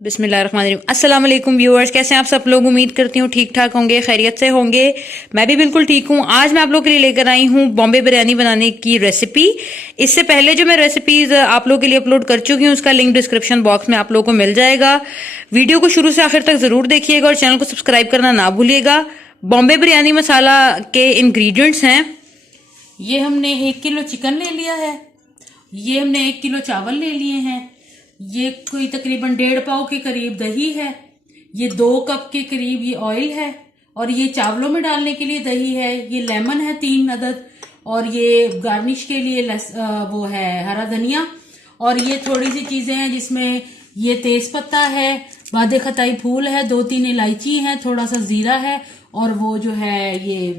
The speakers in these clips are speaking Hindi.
बिस्मिल्लाहिर्रहमानिर्रहीम। अस्सलाम वालेकुम व्यूअर्स, कैसे हैं आप सब लोग। उम्मीद करती हूँ ठीक ठाक होंगे, खैरियत से होंगे। मैं भी बिल्कुल ठीक हूँ। आज मैं आप लोगों के लिए लेकर आई हूँ बॉम्बे बिरयानी बनाने की रेसिपी। इससे पहले जो मैं रेसिपीज आप लोगों के लिए अपलोड कर चुकी हूँ, उसका लिंक डिस्क्रिप्शन बॉक्स में आप लोगों को मिल जाएगा। वीडियो को शुरू से आखिर तक जरूर देखिएगा और चैनल को सब्सक्राइब करना ना भूलिएगा। बॉम्बे बिरयानी मसाला के इंग्रेडिएंट्स हैं, ये हमने 1 किलो चिकन ले लिया है, ये हमने 1 किलो चावल ले लिए हैं, ये कोई तकरीबन 1.5 पाव के करीब दही है, ये 2 कप के करीब ये ऑयल है, और ये चावलों में डालने के लिए दही है, ये लेमन है 3 अदद, और ये गार्निश के लिए वो है हरा धनिया, और ये थोड़ी सी चीजें हैं जिसमें ये तेज पत्ता है, बादे खताई फूल है, 2-3 इलायची है, थोड़ा सा जीरा है, और वो जो है ये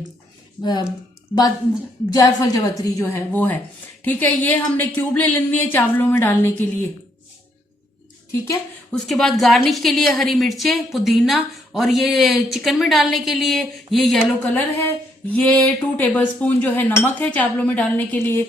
जायफल जवत्री जो है वो है। ठीक है, ये हमने क्यूब ले लेनी है चावलों में डालने के लिए। ठीक है, उसके बाद गार्निश के लिए हरी मिर्चें, पुदीना, और ये चिकन में डालने के लिए ये येलो कलर है, ये 2 टेबलस्पून जो है नमक है चावलों में डालने के लिए।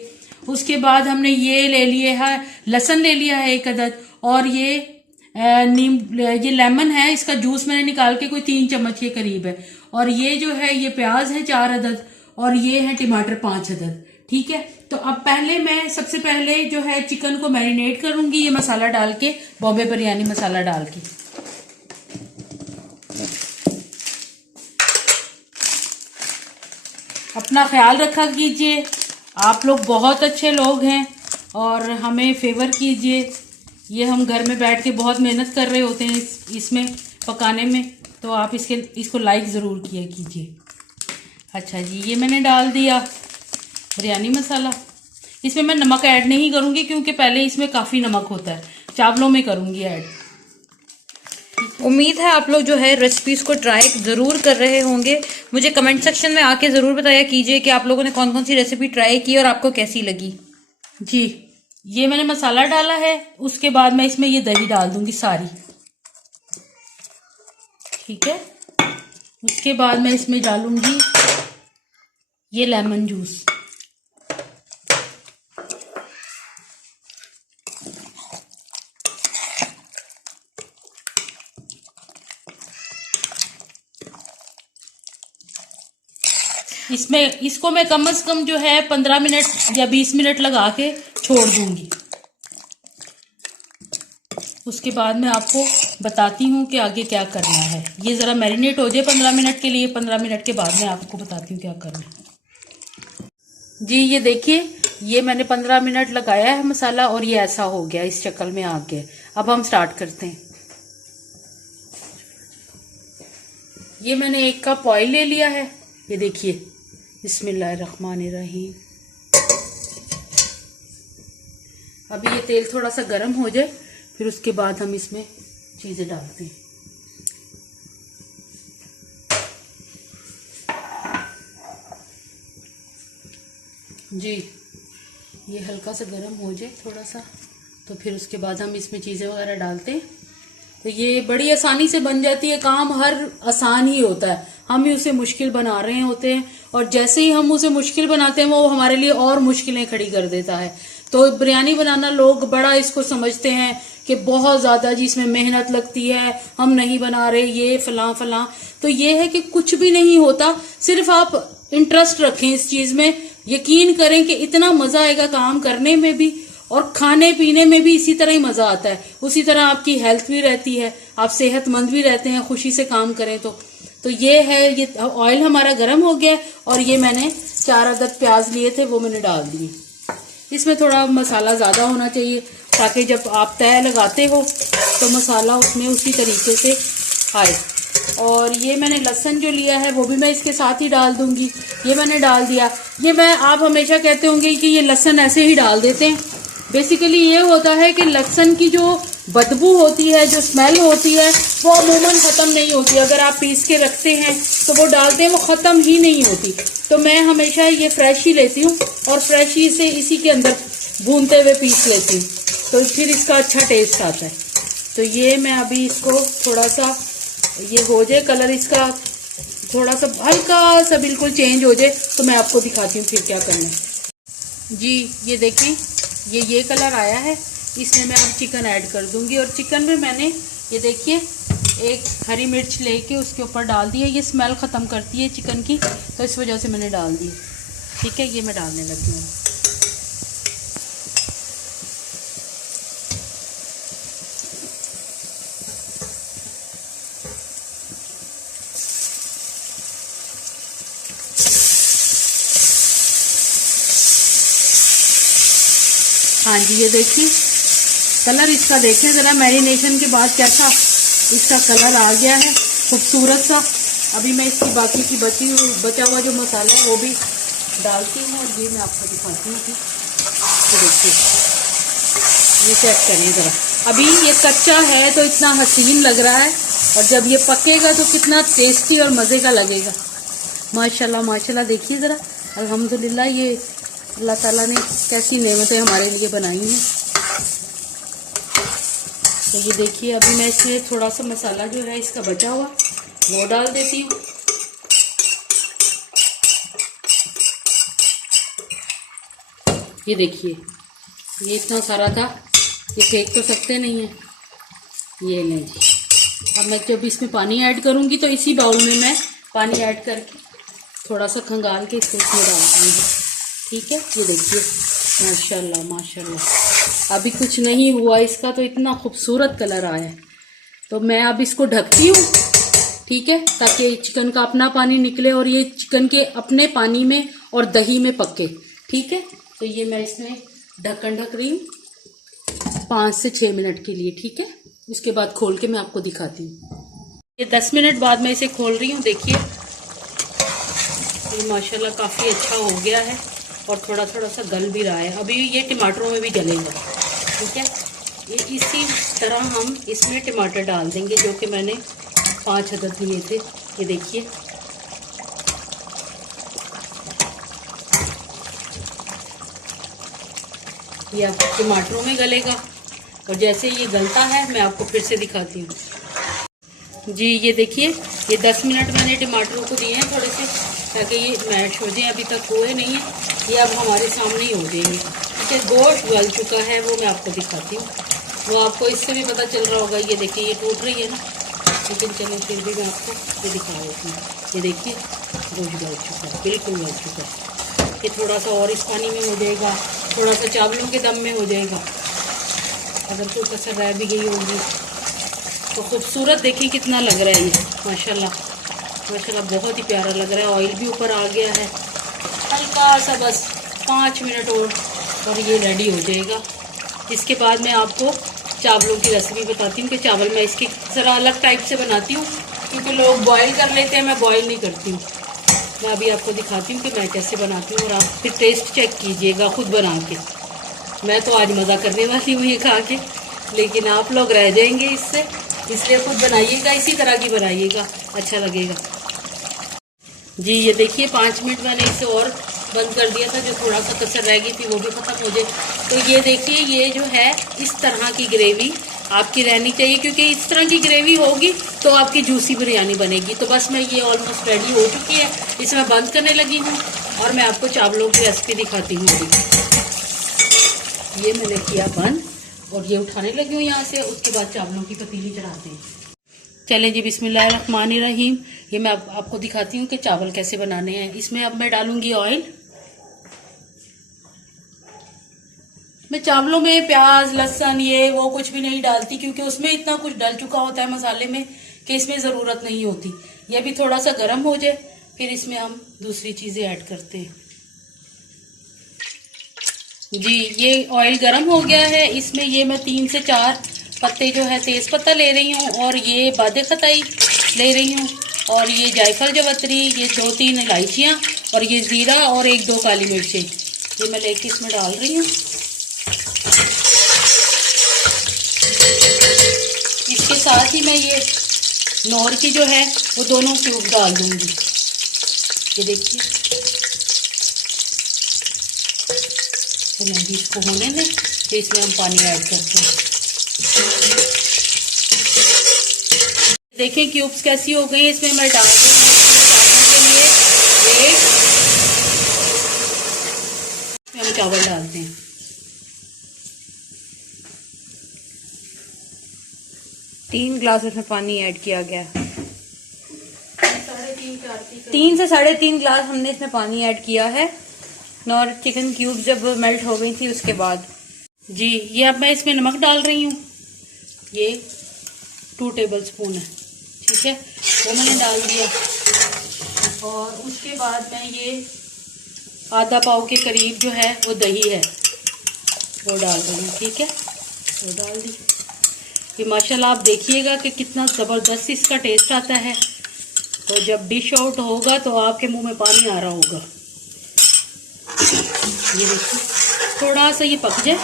उसके बाद हमने ये ले लिए है लहसुन ले लिया है 1 अदद, और ये ये लेमन है, इसका जूस मैंने निकाल के कोई 3 चम्मच के करीब है, और ये जो है ये प्याज है 4 अदद, और ये है टमाटर 5 अदद। ठीक है, तो अब पहले मैं सबसे पहले जो है चिकन को मैरिनेट करूंगी, ये मसाला डाल के, बॉम्बे बिरयानी मसाला डाल के। अपना ख्याल रखा कीजिए, आप लोग बहुत अच्छे लोग हैं और हमें फेवर कीजिए। ये हम घर में बैठ के बहुत मेहनत कर रहे होते हैं इसमें पकाने में, तो आप इसको लाइक ज़रूर किया कीजिए। अच्छा जी, ये मैंने डाल दिया बिरयानी मसाला। इसमें मैं नमक ऐड नहीं करूंगी क्योंकि पहले इसमें काफ़ी नमक होता है, चावलों में करूंगी ऐड। उम्मीद है आप लोग जो है रेसिपीज़ को ट्राई ज़रूर कर रहे होंगे। मुझे कमेंट सेक्शन में आके ज़रूर बताया कीजिए कि आप लोगों ने कौन कौन सी रेसिपी ट्राई की और आपको कैसी लगी। जी, ये मैंने मसाला डाला है, उसके बाद मैं इसमें ये दही डाल दूंगी सारी। ठीक है, उसके बाद मैं इसमें डालूंगी ये लेमन जूस। इसको मैं कम से कम जो है 15 मिनट या 20 मिनट लगा के छोड़ दूंगी। उसके बाद मैं आपको बताती हूँ कि आगे क्या करना है। ये ज़रा मैरिनेट हो जाए 15 मिनट के लिए, 15 मिनट के बाद मैं आपको बताती हूँ क्या करना है। जी, ये देखिए, ये मैंने 15 मिनट लगाया है मसाला और ये ऐसा हो गया, इस शक्ल में आ गया। अब हम स्टार्ट करते हैं। ये मैंने 1 कप ऑयल ले लिया है, ये देखिए, बिस्मिल्लाहिर्रहमानिर्रहीम। अभी ये तेल थोड़ा सा गर्म हो जाए, फिर उसके बाद हम इसमें चीज़ें डालते हैं। जी, ये हल्का सा गर्म हो जाए थोड़ा सा, तो फिर उसके बाद हम इसमें चीज़ें वगैरह डालते हैं। तो ये बड़ी आसानी से बन जाती है, काम हर आसान ही होता है, हम ही उसे मुश्किल बना रहे होते हैं, और जैसे ही हम उसे मुश्किल बनाते हैं वो हमारे लिए और मुश्किलें खड़ी कर देता है। तो बिरयानी बनाना लोग बड़ा इसको समझते हैं कि बहुत ज़्यादा जी इसमें मेहनत लगती है, हम नहीं बना रहे, ये फलां फलां। तो ये है कि कुछ भी नहीं होता, सिर्फ आप इंटरेस्ट रखें इस चीज़ में, यकीन करें कि इतना मज़ा आएगा काम करने में भी और खाने पीने में भी इसी तरह ही मज़ा आता है। उसी तरह आपकी हेल्थ भी रहती है, आप सेहतमंद भी रहते हैं खुशी से काम करें तो ये है। ये ऑयल हमारा गर्म हो गया और ये मैंने 4 अदद प्याज लिए थे, वो मैंने डाल दिए। इसमें थोड़ा मसाला ज़्यादा होना चाहिए ताकि जब आप तय लगाते हो तो मसाला उसमें उसी तरीके से आए। और ये मैंने लहसुन जो लिया है वो भी मैं इसके साथ ही डाल दूंगी, ये मैंने डाल दिया। आप हमेशा कहते होंगे कि ये लहसुन ऐसे ही डाल देते हैं। बेसिकली ये होता है कि लहसुन की जो बदबू होती है, जो स्मेल होती है, वो अमूमन ख़त्म नहीं होती। अगर आप पीस के रखते हैं तो वो डालते हैं, वो ख़त्म ही नहीं होती। तो मैं हमेशा ये फ्रेश ही लेती हूँ और फ्रेश ही से इसी के अंदर भूनते हुए पीस लेती हूँ, तो फिर इसका अच्छा टेस्ट आता है। तो ये मैं अभी इसको थोड़ा सा ये हो जाए, कलर इसका थोड़ा सा हल्का सा बिल्कुल चेंज हो जाए तो मैं आपको दिखाती हूँ फिर क्या करना है। जी, ये देखें, ये कलर आया है, इसमें मैं अब चिकन ऐड कर दूंगी। और चिकन में मैंने ये देखिए, एक हरी मिर्च लेके उसके ऊपर डाल दिया। ये स्मेल ख़त्म करती है चिकन की, तो इस वजह से मैंने डाल दी। ठीक है, ये मैं डालने लगी हूँ। हाँ जी, ये देखिए कलर इसका देखें ज़रा, मैरिनेशन के बाद कैसा इसका कलर आ गया है, खूबसूरत सा। अभी मैं इसकी बाकी की बचा हुआ जो मसाला है वो भी डालती हूँ और ये मैं आपको दिखाती हूँ कि तो देखिए, ये चेक करिए ज़रा। अभी ये कच्चा है तो इतना हसीन लग रहा है, और जब ये पकेगा तो कितना टेस्टी और मज़े का लगेगा। माशाल्लाह माशाल्लाह, देखिए ज़रा, अल्हम्दुलिल्लाह, ये अल्लाह ताला ने कैसी नेमतें हमारे लिए बनाई हैं। तो ये देखिए, अभी मैं इसमें थोड़ा सा मसाला जो है इसका बचा हुआ वो डाल देती हूँ। ये देखिए, ये इतना सारा था, ये फेंक तो सकते नहीं है। ये नहीं जी, अब मैं जब इसमें पानी ऐड करूँगी तो इसी बाउल में मैं पानी ऐड करके थोड़ा सा खंगाल के इसको इसमें डाल दूँगी। ठीक है, ये देखिए माशाल्लाह माशाल्लाह, अभी कुछ नहीं हुआ इसका तो इतना खूबसूरत कलर आया है। तो मैं अब इसको ढकती हूँ, ठीक है, ताकि चिकन का अपना पानी निकले और ये चिकन के अपने पानी में और दही में पके। ठीक है, तो ये मैं इसमें ढक्कन ढक रही हूँ 5 से 6 मिनट के लिए। ठीक है, उसके बाद खोल के मैं आपको दिखाती हूँ। ये 10 मिनट बाद मैं इसे खोल रही हूँ। देखिए, ये माशाल्लाह काफ़ी अच्छा हो गया है और थोड़ा थोड़ा सा गल भी रहा है। अभी ये टमाटरों में भी गलेगा। ठीक है, ये इसी तरह हम इसमें टमाटर डाल देंगे, जो कि मैंने 5 अदद लिए थे। ये देखिए, ये अब टमाटरों में गलेगा और जैसे ये गलता है मैं आपको फिर से दिखाती हूँ। जी ये देखिए, ये 10 मिनट मैंने टमाटरों को दिए हैं थोड़े से, ताकि ये मैश हो जाए। अभी तक हुए नहीं है, ये अब हमारे सामने ही हो जाएंगे। ठीक है, गोश्त गल चुका है, वो मैं आपको दिखाती हूँ। वो आपको इससे भी पता चल रहा होगा। ये देखिए, ये टूट रही है ना, लेकिन चलो फिर भी मैं आपको ये दिखा देती हूँ। ये देखिए, गोश्त गल चुका है, बिल्कुल गल चुका है। ये थोड़ा सा और इस पानी में हो जाएगा, थोड़ा सा चावलों के दम में हो जाएगा। अगर कोई कसर रह भी गई होगी तो खूबसूरत देखिए कितना लग रहा है ये, माशाल्लाह माशाल्लाह, बहुत ही प्यारा लग रहा है। ऑयल भी ऊपर आ गया है, हल्का सा, बस 5 मिनट और ये रेडी हो जाएगा। इसके बाद मैं आपको चावलों की रेसिपी बताती हूँ कि चावल मैं इसके ज़रा अलग टाइप से बनाती हूँ, क्योंकि लोग बॉयल कर लेते हैं, मैं बॉयल नहीं करती हूँ। मैं अभी आपको दिखाती हूँ कि मैं कैसे बनाती हूँ और आप फिर टेस्ट चेक कीजिएगा खुद बना के। मैं तो आज मज़ा करने वाली हूँ ये खा के, लेकिन आप लोग रह जाएंगे इससे, इसलिए खुद बनाइएगा, इसी तरह की बनाइएगा, अच्छा लगेगा। जी ये देखिए, 5 मिनट मैंने इसे और बंद कर दिया था, जो थोड़ा सा कसर रह गई थी वो भी ख़त्म हो जाए। तो ये देखिए, ये जो है इस तरह की ग्रेवी आपकी रहनी चाहिए, क्योंकि इस तरह की ग्रेवी होगी तो आपकी जूसी बिरयानी बनेगी। तो बस मैं ये ऑलमोस्ट रेडी हो चुकी है, इसे मैं बंद करने लगी हूँ और मैं आपको चावलों की रेसिपी दिखाती हूँ। ये मैंने किया बंद और ये उठाने लगी हूँ यहाँ से। उसके बाद चावलों की पतीली चढ़ाते हैं। चलें जी, बिस्मिल्लाहिर्रहमानिर्रहीम। ये मैं आपको दिखाती हूँ कि चावल कैसे बनाने हैं। इसमें अब मैं डालूंगी ऑयल। मैं चावलों में प्याज लहसुन ये वो कुछ भी नहीं डालती, क्योंकि उसमें इतना कुछ डल चुका होता है मसाले में कि इसमें ज़रूरत नहीं होती। ये भी थोड़ा सा गर्म हो जाए, फिर इसमें हम दूसरी चीज़ें ऐड करते हैं। जी ये ऑयल गर्म हो गया है, इसमें ये मैं 3 से 4 पत्ते जो है तेज़ पत्ता ले रही हूँ, और ये बादे खताई ले रही हूँ, और ये जायफल जवतरी, ये 2-3 इलायचियाँ, और ये ज़ीरा और 1-2 काली मिर्चें, ये मैं लेके इसमें डाल रही हूँ। इसके साथ ही मैं ये नौर की जो है वो दोनों क्यूब डाल दूँगी। ये देखिए, चलें जी इसको होने दें, तो इसमें हम पानी ऐड करते हैं। देखें क्यूब्स कैसी हो गई, इसमें मैं डाल दूँगी के लिए हम चावल डालते हैं। 3 ग्लास इसमें पानी ऐड किया गया। 3 से 3.5 ग्लास हमने इसमें पानी ऐड किया है। और चिकन क्यूब जब मेल्ट हो गई थी उसके बाद जी ये अब मैं इसमें नमक डाल रही हूँ। ये 2 टेबलस्पून है, ठीक है, वो मैंने डाल दिया। और उसके बाद मैं ये आधा पाव के करीब जो है वो दही है वो डाल रही हूँ, ठीक है, वो डाल दी। ये माशाल्लाह आप देखिएगा कि कितना ज़बरदस्त इसका टेस्ट आता है। तो जब डिश आउट होगा तो आपके मुंह में पानी आ रहा होगा। ये देखिए थोड़ा सा ये पक जाए,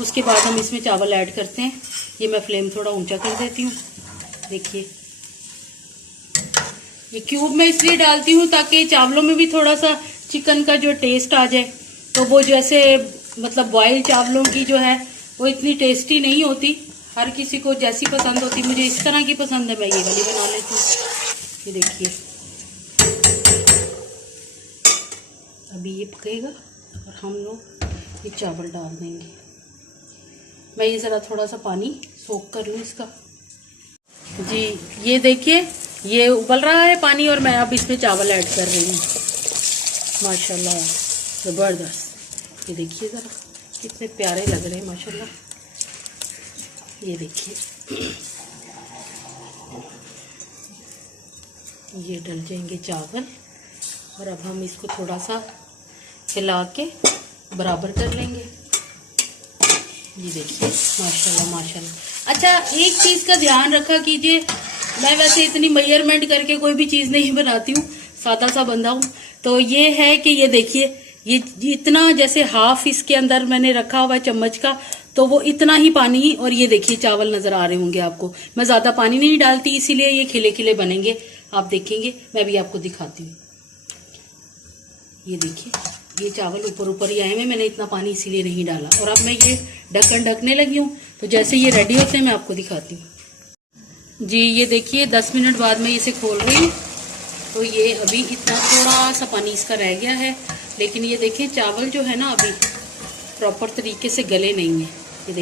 उसके बाद हम इसमें चावल ऐड करते हैं। ये मैं फ्लेम थोड़ा ऊंचा कर देती हूँ। देखिए ये क्यूब मैं इसलिए डालती हूँ ताकि चावलों में भी थोड़ा सा चिकन का जो टेस्ट आ जाए। तो वो जैसे मतलब बॉयल चावलों की जो है वो इतनी टेस्टी नहीं होती, हर किसी को जैसी पसंद होती, मुझे इस तरह की पसंद है, मैं ये वाली बना लेती हूँ। ये देखिए अभी ये पकेगा और हम लोग ये चावल डाल देंगे। मैं ये ज़रा थोड़ा सा पानी सोख कर लूँ इसका। जी ये देखिए ये उबल रहा है पानी और मैं अब इसमें चावल ऐड कर रही हूँ। माशाल्लाह ज़बरदस्त। ये देखिए ज़रा कितने प्यारे लग रहे हैं माशाल्लाह। ये देखिए ये डल जाएंगे चावल और अब हम इसको थोड़ा सा हिला के बराबर कर लेंगे। ये देखिए माशाल्लाह माशाल्लाह। अच्छा एक चीज़ का ध्यान रखा कीजिए, मैं वैसे इतनी मेजरमेंट करके कोई भी चीज़ नहीं बनाती हूँ, सादा सा बंदा हूँ। तो ये है कि ये देखिए ये इतना जैसे हाफ इसके अंदर मैंने रखा हुआ है चम्मच का, तो वो इतना ही पानी। और ये देखिए चावल नज़र आ रहे होंगे आपको, मैं ज़्यादा पानी नहीं डालती इसीलिए ये खिले खिले बनेंगे। आप देखेंगे, मैं भी आपको दिखाती हूँ। ये देखिए ये चावल ऊपर ऊपर ही आए हुए, मैंने इतना पानी इसीलिए नहीं डाला। और अब मैं ये ढक्कन ढकने लगी हूँ, तो जैसे ये रेडी होते हैं मैं आपको दिखाती हूँ। जी ये देखिए 10 मिनट बाद मैं इसे खोल रही हूँ, तो ये अभी इतना थोड़ा सा पानी इसका रह गया है। लेकिन ये देखें चावल जो है ना अभी प्रॉपर तरीके से गले नहीं है। ये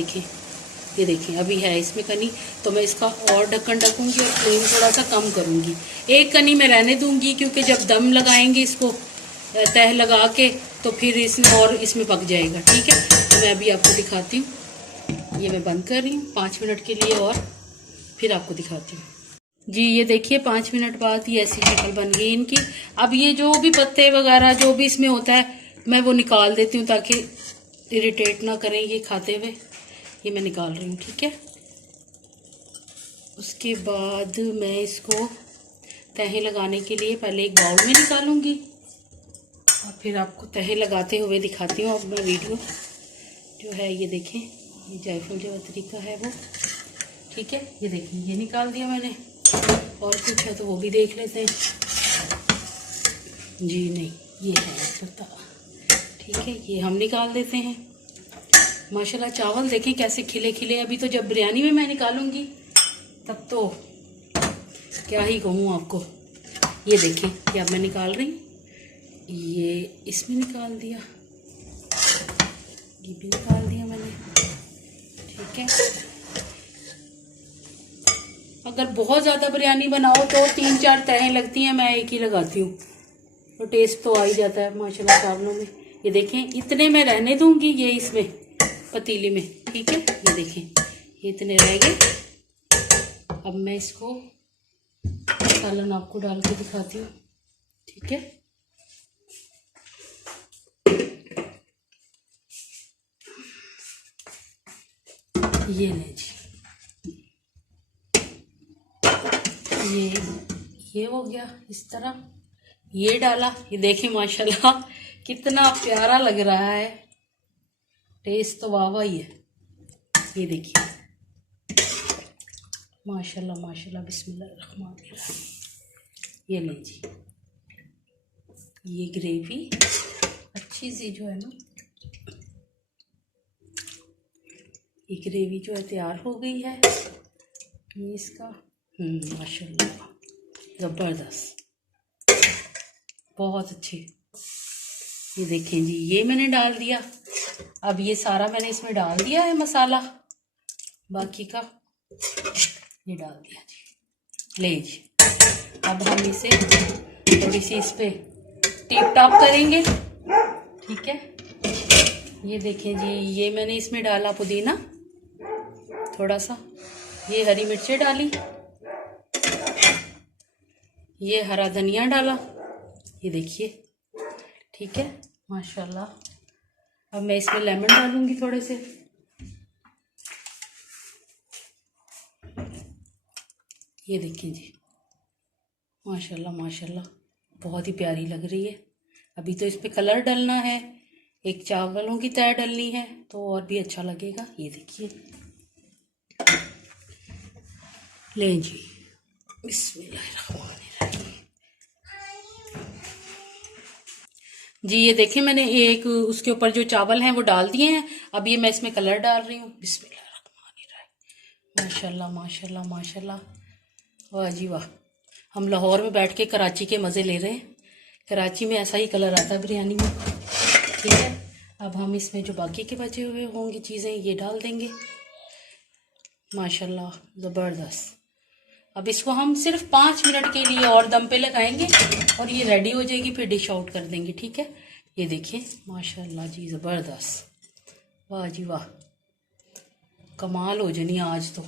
देखें अभी है इसमें कनी, तो मैं इसका और ढक्कन ढकूँगी और फ्लेम थोड़ा सा कम करूँगी। एक कनी मैं रहने दूँगी क्योंकि जब दम लगाएंगे इसको तह लगा के तो फिर इसमें और इसमें पक जाएगा, ठीक है। तो मैं अभी आपको दिखाती हूँ। ये मैं बंद कर रही हूँ 5 मिनट के लिए और फिर आपको दिखाती हूँ। जी ये देखिए 5 मिनट बाद ये ऐसी शक्ल बन गई इनकी। अब ये जो भी पत्ते वगैरह जो भी इसमें होता है मैं वो निकाल देती हूँ ताकि इरिटेट ना करें ये खाते हुए। ये मैं निकाल रही हूँ, ठीक है। उसके बाद मैं इसको तहें लगाने के लिए पहले एक बाउल में निकालूंगी और फिर आपको तहें लगाते हुए दिखाती हूँ। अब मैं वीडियो जो है ये देखें, ये जायफल जो तरीका है वो, ठीक है। ये देखें ये निकाल दिया मैंने, और कुछ है तो वो भी देख लेते हैं। जी नहीं ये है पता, ठीक है, ये हम निकाल देते हैं। माशाल्लाह चावल देखें कैसे खिले खिले। अभी तो जब बिरयानी में मैं निकालूंगी तब तो क्या ही कहूँ आपको। ये देखें ये अब मैं निकाल रही हूँ, ये इसमें निकाल दिया, ये भी निकाल दिया मैंने, ठीक है। अगर बहुत ज़्यादा बिरयानी बनाओ तो 3-4 तहें लगती हैं, मैं एक ही लगाती हूँ, तो टेस्ट तो आ ही जाता है माशाल्लाह चावलों में। ये देखें इतने मैं रहने दूंगी ये इसमें पतीली में, ठीक है। ये देखें ये इतने रह गए। अब मैं इसको सालन आपको डाल के दिखाती हूँ, ठीक है। ये ले जी, ये हो गया इस तरह, ये डाला। ये देखें माशाल्लाह कितना प्यारा लग रहा है, टेस्ट तो वाह वाह ही है। ये देखिए माशाल्लाह माशाल्लाह बिस्मिल्लाहिर्रहमानिर्रहीम। ये ले जी, ये ग्रेवी अच्छी सी जो है ना, ये ग्रेवी जो है तैयार हो गई है। ये इसका माशाल्लाह ज़बरदस्त, बहुत अच्छी। ये देखें जी ये मैंने डाल दिया। अब ये सारा मैंने इसमें डाल दिया है मसाला बाकी का। ये डाल दिया जी, ले जी। अब हम इसे थोड़ी सी इस पे टिप टॉप करेंगे, ठीक है। ये देखें जी, ये मैंने इसमें डाला पुदीना थोड़ा सा, ये हरी मिर्चें डाली, ये हरा धनिया डाला, ये देखिए, ठीक है माशाल्लाह। अब मैं इसमें लेमन डालूंगी थोड़े से, ये देखिए जी, माशाल्लाह माशाल्लाह, बहुत ही प्यारी लग रही है। अभी तो इस पे कलर डलना है, एक चावलों की तय डलनी है तो और भी अच्छा लगेगा। ये देखिए, लें जी, बिस्मिल्लाहिर्रहमानिर्रहीम जी। ये देखिए, मैंने एक उसके ऊपर जो चावल हैं वो डाल दिए हैं। अब ये मैं इसमें कलर डाल रही हूँ। बिस्मिल्लाहिर्रहमानिर्रहीम, माशाल्लाह माशाल्लाह माशाल्लाह, वाह जी वाह। हम लाहौर में बैठ के कराची के मज़े ले रहे हैं। कराची में ऐसा ही कलर आता है बिरयानी में, ठीक है। अब हम इसमें जो बाकी के बचे हुए होंगे चीज़ें ये डाल देंगे, माशाल्लाह ज़बरदस्त। अब इसको हम सिर्फ 5 मिनट के लिए और दम पे लगाएंगे और ये रेडी हो जाएगी, फिर डिश आउट कर देंगे, ठीक है। ये देखिए माशाल्लाह जी, ज़बरदस्त, वाह जी वाह, कमाल हो जानी आज तो।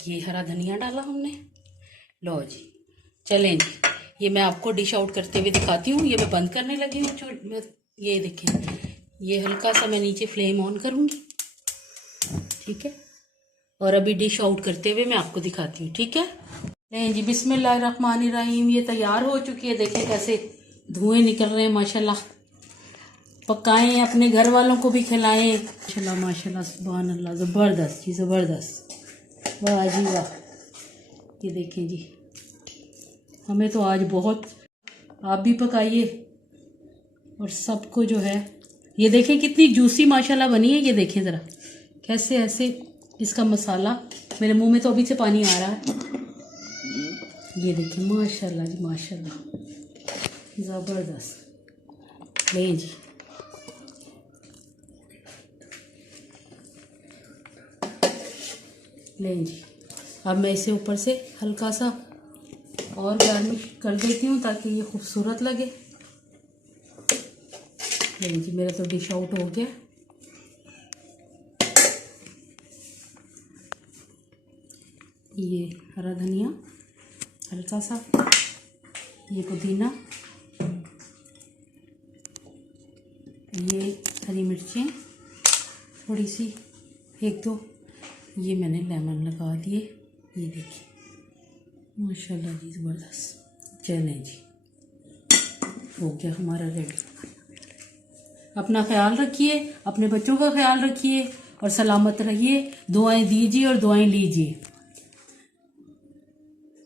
ये हरा धनिया डाला हमने, लो जी, चलें जी, ये मैं आपको डिश आउट करते हुए दिखाती हूँ। ये मैं बंद करने लगी हूँ। ये देखें, ये हल्का सा मैं नीचे फ्लेम ऑन करूँगी, ठीक है, और अभी डिश आउट करते हुए मैं आपको दिखाती हूँ, ठीक है। नहीं जी, बिस्मिल्लाहिर्रहमानिर्रहीम, ये तैयार हो चुकी है। देखें कैसे धुएं निकल रहे हैं, माशाल्लाह। पकाएं, अपने घर वालों को भी खिलाएं, माशाल्लाह माशाल्लाह, सुभान अल्लाह, ज़बरदस्त जी ज़बरदस्त, वाह जी वाह। ये देखें जी, हमें तो आज बहुत, आप भी पकाइए और सबको जो है। ये देखें कितनी जूसी माशाल्लाह बनी है। ये देखें ज़रा कैसे ऐसे इसका मसाला, मेरे मुंह में तो अभी से पानी आ रहा है। ये देखें माशाल्लाह जी माशाल्लाह, ज़बरदस्त। ले जी, ले जी। अब मैं इसे ऊपर से हल्का सा और गार्निश कर देती हूँ ताकि ये खूबसूरत लगे। नहीं जी, मेरा तो डिश आउट हो गया। ये हरा धनिया हल्का सा, ये पुदीना, ये हरी मिर्चें थोड़ी सी, एक दो, ये मैंने लेमन लगा दिए। ये देखिए माशाल्लाह जी ज़बरदस्त। चलें जी, हो गया हमारा रेडी। अपना ख्याल रखिए, अपने बच्चों का ख्याल रखिए और सलामत रहिए। दुआएं दीजिए और दुआएं लीजिए।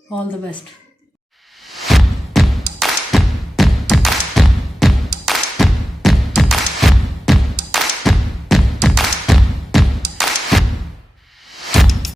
All the best.